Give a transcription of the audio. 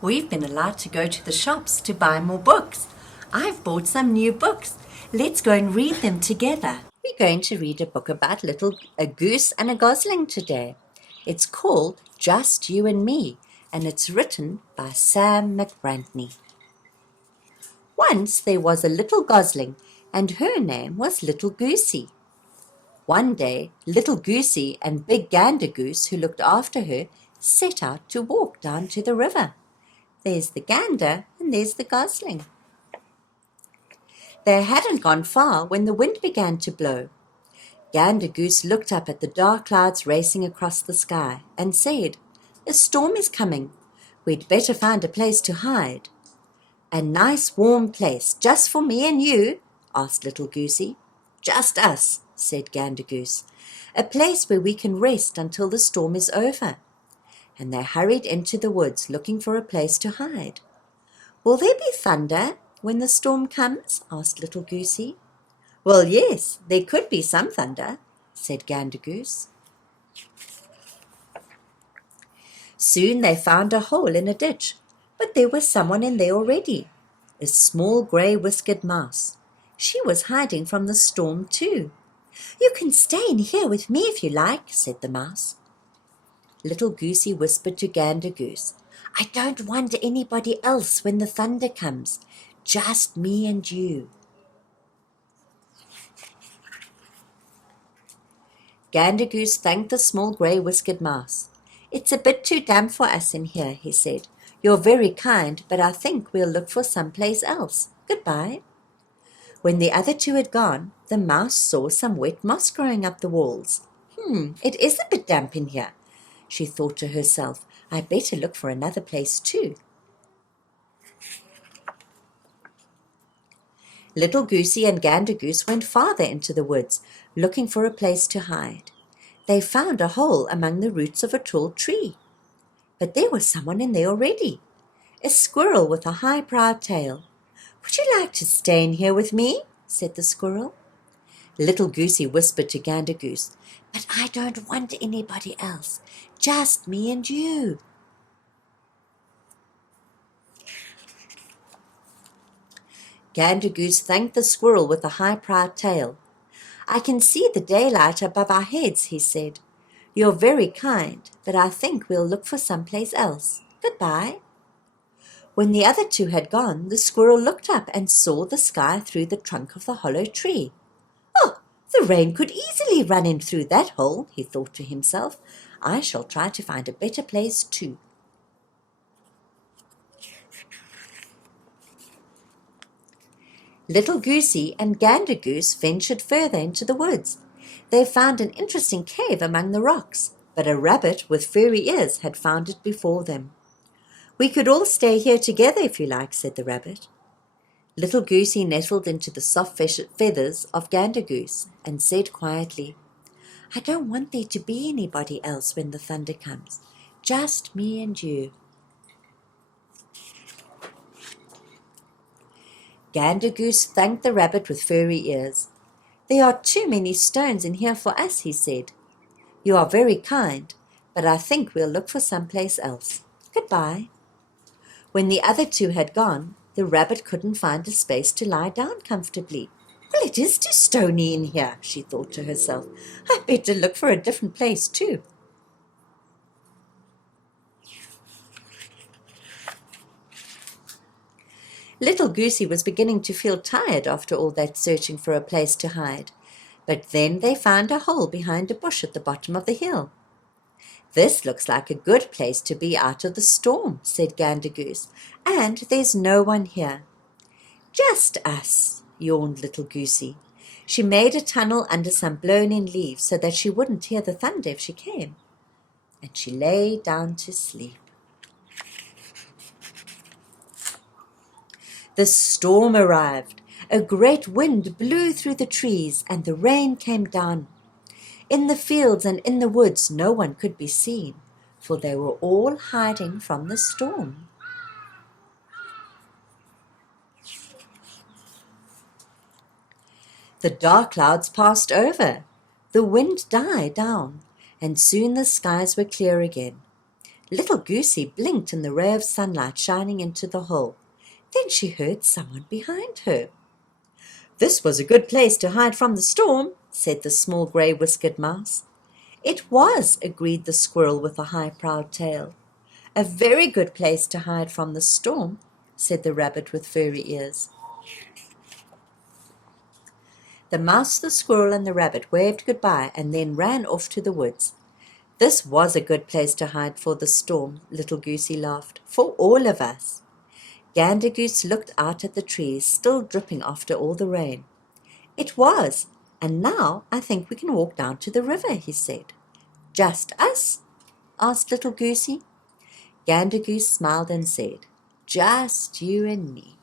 We've been allowed to go to the shops to buy more books. I've bought some new books. Let's go and read them together. We're going to read a book about a goose and a gosling today. It's called Just You and Me, and it's written by Sam McBrantney. Once there was a little gosling, and her name was Little Goosey. One day, Little Goosey and Big Gander Goose, who looked after her, set out to walk down to the river. There's the gander and there's the gosling. They hadn't gone far when the wind began to blow. Gander Goose looked up at the dark clouds racing across the sky and said, "A storm is coming. We'd better find a place to hide." "A nice warm place just for me and you?" asked Little Goosey. "Just us," said Gander Goose. "A place where we can rest until the storm is over." And they hurried into the woods looking for a place to hide. "Will there be thunder when the storm comes?" asked Little Goosey. "Well, yes, there could be some thunder," said Gander Goose. Soon they found a hole in a ditch, but there was someone in there already, a small grey-whiskered mouse. She was hiding from the storm too. "You can stay in here with me if you like," said the mouse. Little Goosey whispered to Gander Goose, "I don't want anybody else when the thunder comes, just me and you." Gander Goose thanked the small grey-whiskered mouse. "It's a bit too damp for us in here," he said. "You're very kind, but I think we'll look for some place else. Goodbye." When the other two had gone, the mouse saw some wet moss growing up the walls. It is a bit damp in here," she thought to herself. "I'd better look for another place too." Little Goosey and Gander Goose went farther into the woods, looking for a place to hide. They found a hole among the roots of a tall tree. But there was someone in there already, a squirrel with a high proud tail. "Would you like to stay in here with me?" said the squirrel. Little Goosey whispered to Gander Goose, "But I don't want anybody else, just me and you." Gander Goose thanked the squirrel with the high proud tail. "I can see the daylight above our heads," he said. "You're very kind, but I think we'll look for some place else. Goodbye." When the other two had gone, the squirrel looked up and saw the sky through the trunk of the hollow tree. "Oh, the rain could easily run in through that hole," he thought to himself. "I shall try to find a better place too." Little Goosey and Gander Goose ventured further into the woods. They found an interesting cave among the rocks, but a rabbit with furry ears had found it before them. "We could all stay here together if you like," said the rabbit. Little Goosey nestled into the soft feathers of Gander Goose and said quietly, "I don't want there to be anybody else when the thunder comes, just me and you." Gander Goose thanked the rabbit with furry ears. "There are too many stones in here for us," he said. "You are very kind, but I think we'll look for some place else. Goodbye." When the other two had gone, the rabbit couldn't find a space to lie down comfortably. "Well, it is too stony in here," she thought to herself. "I'd better look for a different place too." Little Goosey was beginning to feel tired after all that searching for a place to hide. But then they found a hole behind a bush at the bottom of the hill. "This looks like a good place to be out of the storm," said Gander Goose, "and there's no one here." "Just us," yawned Little Goosey. She made a tunnel under some blown-in leaves so that she wouldn't hear the thunder if she came, and she lay down to sleep. The storm arrived. A great wind blew through the trees, and the rain came down. In the fields and in the woods no one could be seen, for they were all hiding from the storm. The dark clouds passed over. The wind died down, and soon the skies were clear again. Little Goosey blinked in the ray of sunlight shining into the hole. Then she heard someone behind her. "This was a good place to hide from the storm," said the small grey-whiskered mouse. "It was," agreed the squirrel with a high proud tail. "A very good place to hide from the storm," said the rabbit with furry ears. The mouse, the squirrel, and the rabbit waved goodbye and then ran off to the woods. "This was a good place to hide for the storm," Little Goosey laughed, "for all of us." Gander Goose looked out at the trees, still dripping after all the rain. "It was, and now I think we can walk down to the river," he said. "Just us?" asked Little Goosey. Gander Goose smiled and said, "Just you and me."